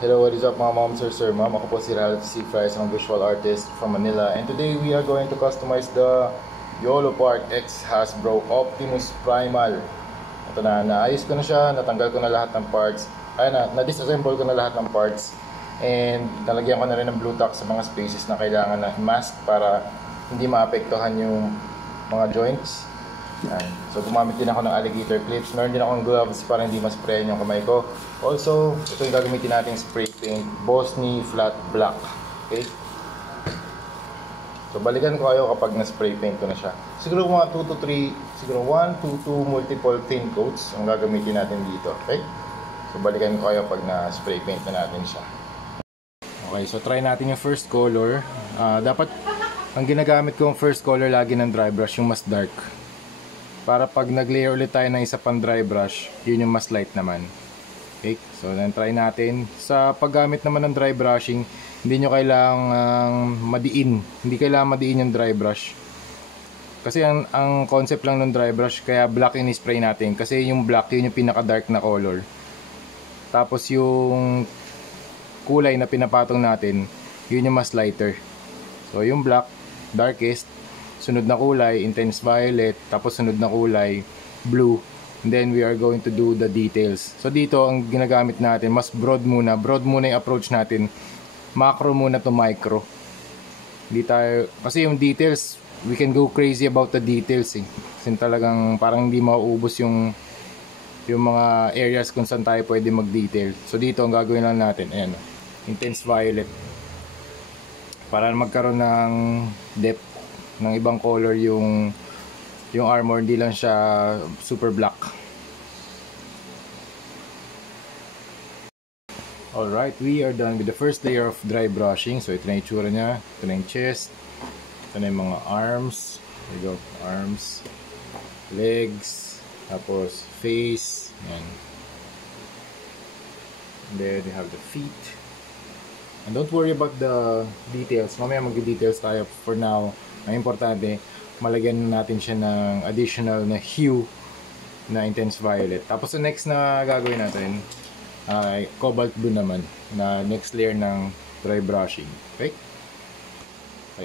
Hello, what is up mga mom, sir, ma'am? Ako po si Ralph C. Fry, isang visual artist from Manila. And today we are going to customize the YOLO Park X Hasbro Optimus Primal. Ito na, naayos ko na siya, natanggal ko na lahat ng parts. Na-disassemble ko na lahat ng parts. And nalagyan ko na rin ng blue tack sa mga spaces na kailangan na mask para hindi maapektuhan yung mga joints. So gumamit din ako ng alligator clips. Meron din akong gloves para hindi ma-sprayan yung kamay ko. Also, ito yung gagamitin nating spray paint, Bosni Flat Black. Okay? So balikan ko kayo kapag na-spray paint ko na siya. Siguro mga 2 to 3, siguro 1 to 2 multiple thin coats ang gagamitin natin dito. Okay? So balikan ko kayo pag na-spray paint na natin siya. Okay, so try natin yung first color. Dapat ang ginagamit ko yung first color lagi ng dry brush, yung mas dark. Para pag nag-layer ulit tayo ng isa pang dry brush, yun yung mas light naman. Okay, so then try natin. Sa paggamit naman ng dry brushing, hindi nyo kailangang madiin. Hindi kailangan madiin yung dry brush. Kasi ang concept lang ng dry brush, kaya black in spray natin. Kasi yung black, yun yung pinaka-dark na color. Tapos yung kulay na pinapatong natin, yun yung mas lighter. So yung black, darkest. Sunod na kulay, intense violet. Tapos sunod na kulay, blue. And then we are going to do the details. So dito ang ginagamit natin, mas broad muna. Broad muna yung approach natin. Macro muna to micro. Hindi tayo, kasi yung details, we can go crazy about the details eh. Kasi talagang parang hindi mauubos yung mga areas kung saan tayo pwede mag-detail. So dito ang gagawin lang natin, ayan, intense violet. Para magkaroon ng depth ng ibang color yung armor, hindi lang siya super black. Alright, we are done with the first layer of dry brushing. So ito na yung itsura niya, ito na yung chest, ito na yung mga arms, there you go, arms, legs, tapos face, yan. And then you have the feet. And don't worry about the details, mamaya mag-details tayo. For now, ang importante, malagyan natin siya ng additional na hue na intense violet. Tapos the next na gagawin natin ay cobalt blue naman na next layer ng dry brushing. Okay?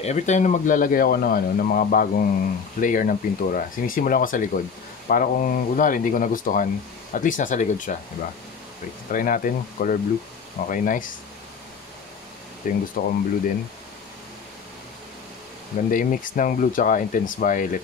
Every time na maglalagay ako ng mga bagong layer ng pintura, sinisimulan ko sa likod para kung kunwari hindi ko nagustuhan, at least nasa likod siya, diba? Okay, try natin color blue. Okay, nice. Ito yung gusto kong blue din. Ganda yung mix ng blue tsaka intense violet.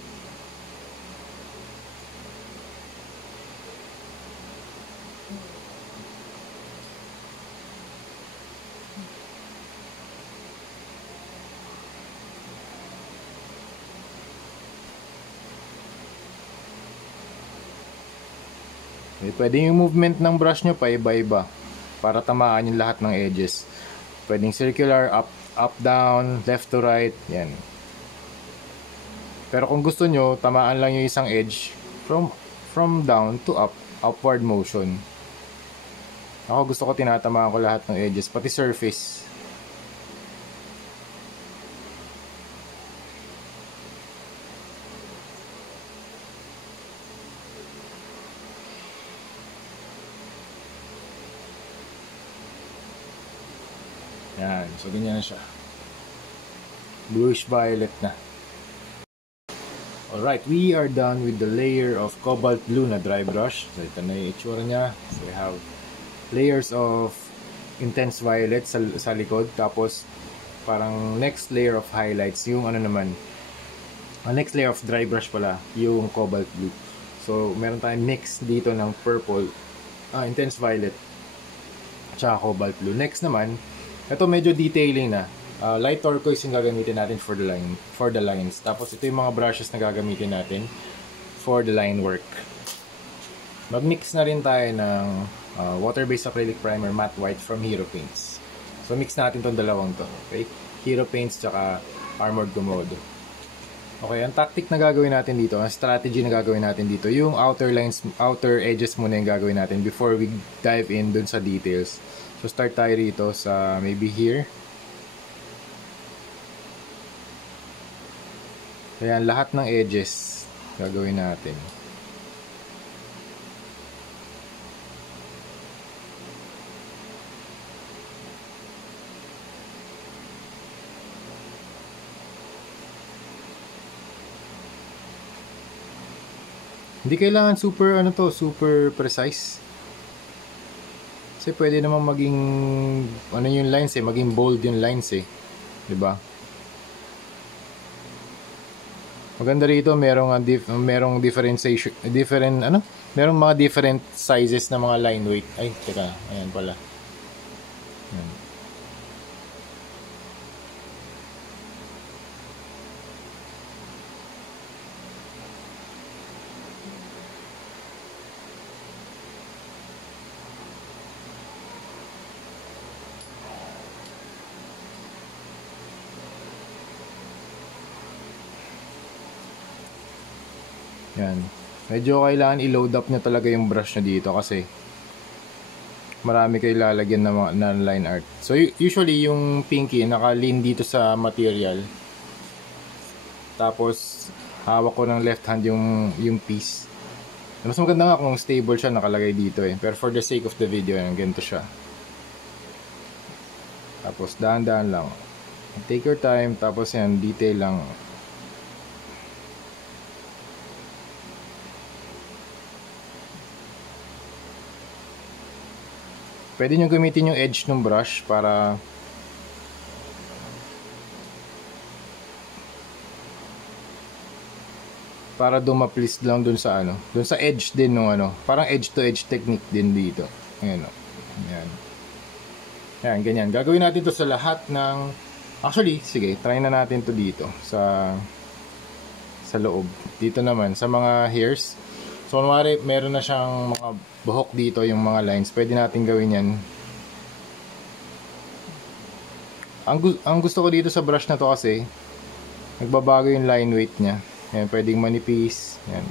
Pwede yung movement ng brush nyo pa iba-iba para tamaan yung lahat ng edges. Pwedeng circular, up, down, left to right, yan. Pero kung gusto nyo, tamaan lang yung isang edge from down to up, upward motion. Ako gusto ko tinatamaan ko lahat ng edges, pati surface. Yan, so ganyan na siya. Bluish violet na. Alright, we are done with the layer of cobalt blue na dry brush. So ito na yung itsura niya. So we have layers of intense violet sa likod. Tapos parang next layer of highlights. Yung naman, next layer of dry brush pala, yung cobalt blue. So meron tayong mix dito ng purple, intense violet, tsaka cobalt blue. Next naman, ito medyo detailing na. Light turquoise yung gagamitin natin for the lines. Tapos ito yung mga brushes na gagamitin natin for the line work. Mag-mix na rin tayo ng water-based acrylic primer matte white from Hero Paints. So mix natin tong dalawang to. Okay? Hero Paints tsaka Armored Komodo. Okay, ang tactic na gagawin natin dito, ang strategy na gagawin natin dito, yung outer lines, outer edges muna yung gagawin natin before we dive in dun sa details. So start tayo rito sa maybe here. Ayan, lahat ng edges gagawin natin. Hindi kailangan super ano to, super precise. Kasi pwede naman maging ano yung lines eh, maging bold yung lines eh. 'Di ba? Maganda rito, merong differentiation, merong mga different sizes na mga line weight. Ay, teka, ayan pala. Ayan. Yan. Medyo kailangan i-load up nyo talaga yung brush nyo dito kasi marami kayo lalagyan ng mga non-line art. So usually yung pinky naka-lean dito sa material. Tapos hawak ko ng left hand yung piece. Mas maganda nga kung stable siya nakalagay dito eh. Pero for the sake of the video, yan, ganito siya. Tapos dahan-dahan lang. Take your time, tapos yan, detail lang. Pwede nyo gamitin yung edge ng brush para dumaplis lang dun sa ano, dun sa edge din ng ano, parang edge to edge technique din dito. Ayan o. Ayan. Ayan, ganyan. Gagawin natin to sa lahat ng, actually, sige, try na natin to dito sa loob. Dito naman, sa mga hairs. So, kunwari, meron na siyang mga buhok dito, yung mga lines. Pwede natin gawin yan. Ang gusto ko dito sa brush na to kasi, nagbabago yung line weight niya. Yan, pwedeng manipis. Yan.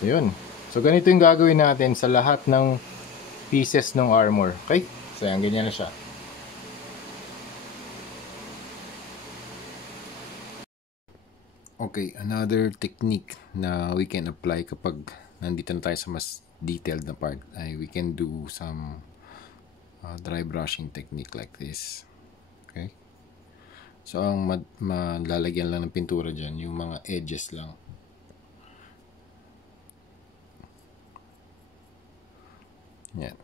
Yun. So, ganito yung gagawin natin sa lahat ng pieces ng armor. Okay? So, yan. Ganyan na siya. Okay. Another technique na we can apply kapag nandito na tayo sa mas detailed na part ay we can do some dry brushing technique like this. Okay? So, ang malalagyan lang ng pintura dyan, yung mga edges lang. Yan.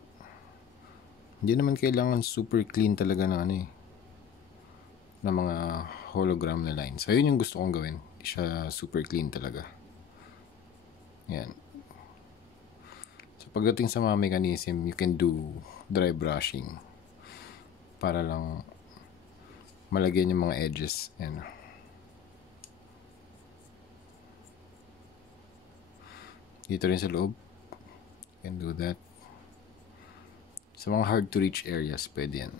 Hindi naman kailangan super clean talaga na ano eh, na mga hologram na line. So, yun yung gusto kong gawin. Hindi siya super clean talaga. Yan. So, pagdating sa mga mechanism, you can do dry brushing para lang malagyan yung mga edges. Yan. Dito rin sa loob. You can do that. Sa mga hard to reach areas, pwede yan.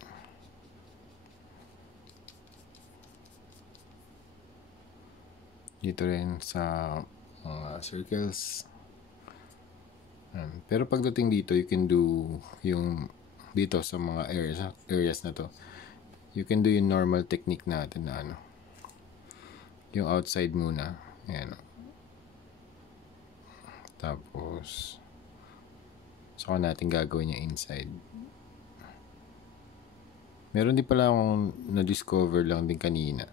Dito rin sa mga circles. Pero pagdating dito, you can do yung dito sa mga areas na to. You can do yung normal technique natin na ano. Yung outside muna. Ayan. Tapos saka natin gagawin yung inside. Meron din pala akong na-discover lang din kanina.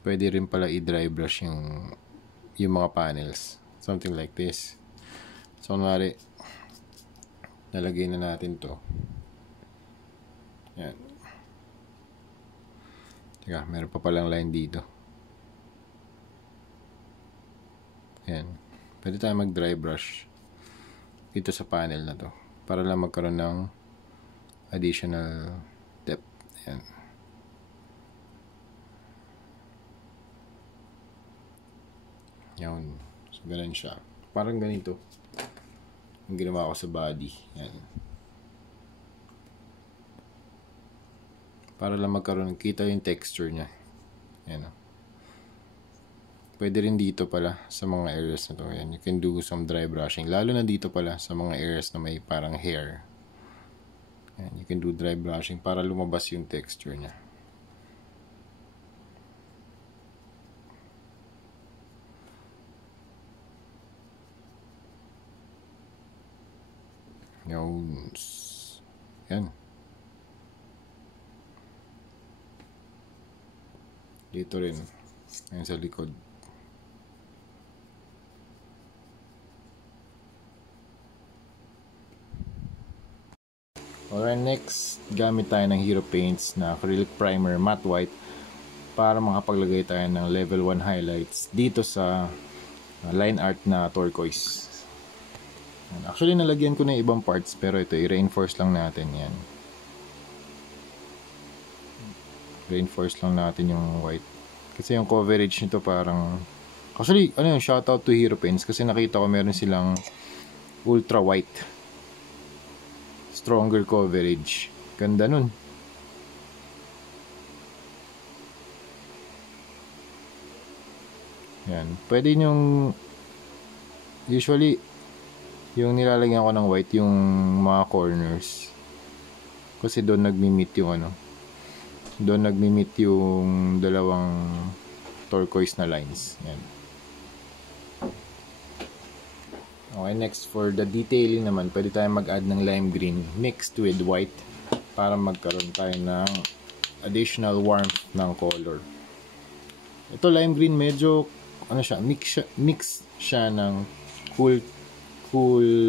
Pwede rin pala i-dry brush yung mga panels. Something like this. So, kunwari, nalagay na natin to. Yan. Teka, meron pa palang line dito. Yan. Pwede tayo mag-dry brush dito sa panel na to para lang magkaroon ng additional depth. Yan. Yan. So, ganun siya. Parang ganito yung ginawa ko sa body. Yan. Para lang magkaroon, kita yung texture niya. Yan. Pwede rin dito pala sa mga areas na to. Yan. You can do some dry brushing. Lalo na dito pala sa mga areas na may parang hair. Yan, you can do dry brushing para lumabas yung texture niya. Yan. Dito rin. Ayan sa likod. Alright, next, gamit tayo ng Hero Paints na acrylic primer matte white para makapaglagay tayo ng level 1 highlights dito sa line art na turquoise. Actually, nalagyan ko na ibang parts pero ito, i-reinforce lang natin yan. Reinforce lang natin yung white. Kasi yung coverage nito parang... Actually, ano yun, shoutout to Hero Paints kasi nakita ko meron silang ultra white. Stronger coverage. Ganda nun. Yan. Pwede nyong... Usually, yung nilalagyan ko ng white, yung mga corners. Kasi doon nagmi-meet yung ano. Doon nagmi-meet yung dalawang turquoise na lines. Yan. Okay, next for the detailing naman, pwede tayong mag-add ng lime green mixed with white para magkaroon tayo ng additional warmth ng color. Ito lime green medyo ano siya, mix siya ng cool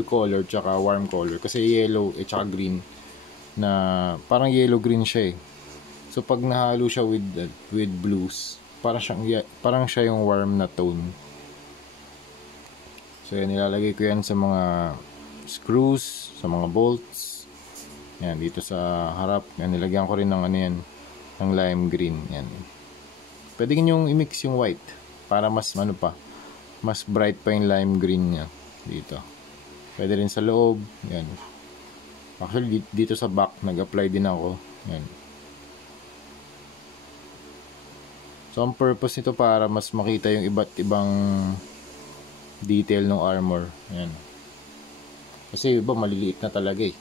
color tsaka warm color kasi yellow at tsaka green na parang yellow green siya eh. So pag nahalo siya with blues, parang siya yung warm na tone. So yan, nilalagay ko yan sa mga screws, sa mga bolts. Yan, dito sa harap. Yan, nilagyan ko rin ng ano yan, ng lime green. Yan. Pwede nyo i-mix yung white para mas ano pa, mas bright pa yung lime green niya dito. Pwede rin sa loob. Yan. Actually, dito sa back, nag-apply din ako. Yan. So, ang purpose nito para mas makita yung iba't ibang detail ng armor. Yan. Kasi iba maliliit na talaga eh.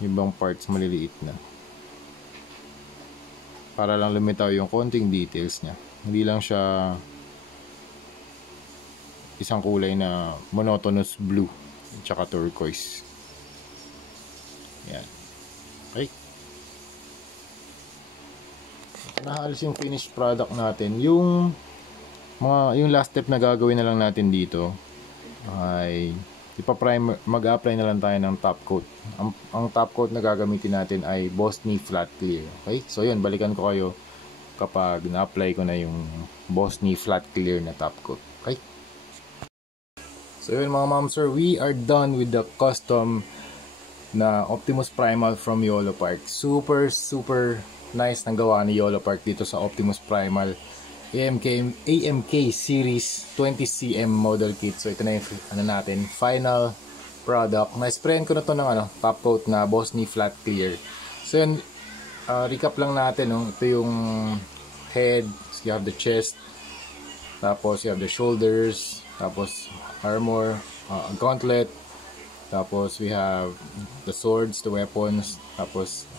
Ibang parts maliliit na. Para lang lumitaw yung konting details niya. Hindi lang siya isang kulay na monotonous blue at saka turquoise. Yan. Okay. Naalis yung finished product natin. Yung last step na gagawin na lang natin dito ay mag-apply na lang tayo ng top coat. Ang top coat na gagamitin natin ay Bosny Flat Clear. Okay? So yun, balikan ko kayo kapag na-apply ko na yung Bosny Flat Clear na top coat. Okay? So yun mga ma'am sir, we are done with the custom na Optimus Primal from YOLO Park. Super nice ng gawa ni YOLO Park dito sa Optimus Primal AMK series 20cm model kit. So ito na yung natin, final product. Na-sprayan ko na to ng top coat na Bosny Flat Clear. So yun, recap lang natin. Ito yung head, you have the chest, tapos you have the shoulders, tapos armor, gauntlet, tapos we have the swords, the weapons, tapos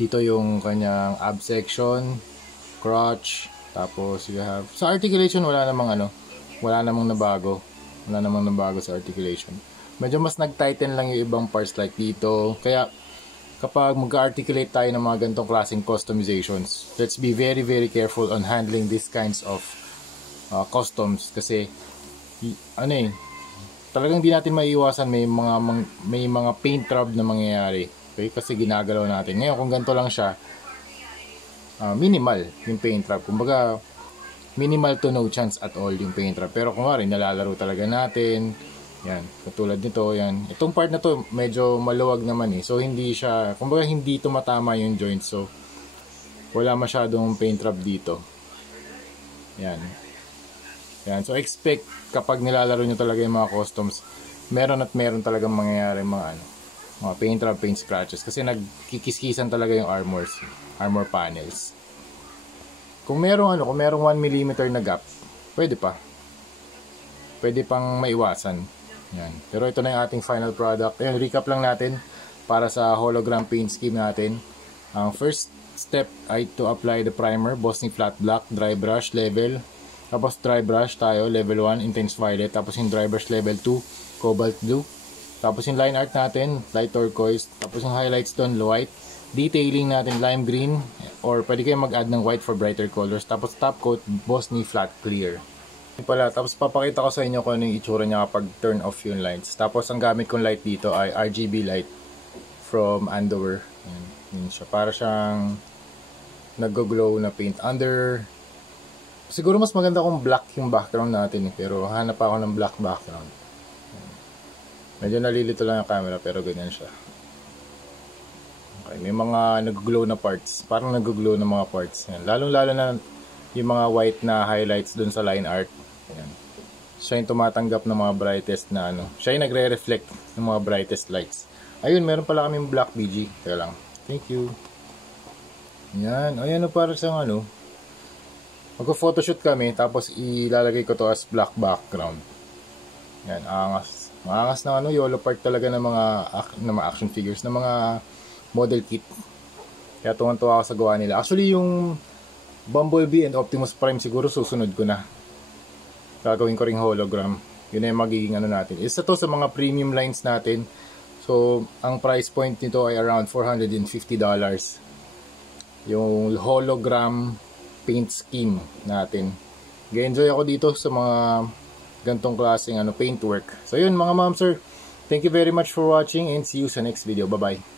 dito yung kanyang ab section, crotch, tapos you have sa articulation wala namang nabago sa articulation. Medyo mas nag-tighten lang yung ibang parts like dito. Kaya kapag mag-articulate tayo ng mga ganitong klaseng customizations, let's be very careful on handling these kinds of customs kasi talagang di natin maiiwasan may mga paint rub na mangyayari. Okay? Kasi ginagalaw natin. Ngayon kung ganito lang siya, minimal yung paint rub. Kumbaga minimal to no chance at all yung paint rub. Pero kung nalalaro talaga natin, yan, katulad nito, yan. Itong part na to medyo maluwag naman eh. So hindi siya, kumbaga hindi tumatama yung joint. So wala masyadong paint rub dito. Yan. Yan. So expect kapag nilalaro nyo talaga yung mga customs, meron talagang mangyayari mga paint rub, paint scratches kasi nagkikiskisan talaga yung armor panels. Kung merong 1mm na gap, pwede pang maiwasan. Yan. Pero ito na yung ating final product. Ayun, recap lang natin. para sa hologram paint scheme natin. Ang first step ay to apply the primer, Bosney Flat Black, dry brush level. Tapos dry brush tayo, level 1, intense violet. Tapos yung dry brush level 2, cobalt blue. Tapos yung line art natin, light turquoise. Tapos yung highlights doon, white. Detailing natin, lime green. Or pwede kayo mag-add ng white for brighter colors. Tapos top coat, Bosney Flat Clear. Pala, tapos papakita ko sa inyo kung ano yung itsura niya kapag turn off yung lights. Tapos ang gamit kong light dito ay RGB light from Andover. Yan siya. Para siyang nag-glow na paint. Siguro mas maganda kung black yung background natin. Pero hanap ako ng black background. Medyo nalilito lang yung camera pero ganyan siya. Okay, may mga nag-glow na parts. Parang nag-glow na mga parts. Yan. Lalong-lalo na yung mga white na highlights dun sa line art. Yan. Siya yung tumatanggap ng mga brightest na ano. Siya yung nagre-reflect ng mga brightest lights. Ayun, meron pala kaming black BG. Teka lang. Thank you. Yan. Ayan o, para sa ano. Magpo-photoshoot kami. Tapos ilalagay ko to as black background. Yan. Angas. Maangas na ano. YOLO part talaga ng mga action figures. Ng mga model kit. Kaya tuwan-tuwa ako sa gawa nila. Actually, yung Bumblebee and Optimus Prime siguro susunod ko na. Gagawin ko ring hologram. Yun na yung magiging ano natin. Isa to sa mga premium lines natin. So, ang price point nito ay around $450. Yung hologram paint scheme natin. Enjoy ako dito sa mga gantong klaseng paint work. So yun mga ma'am sir. Thank you very much for watching and see you sa next video. Bye-bye.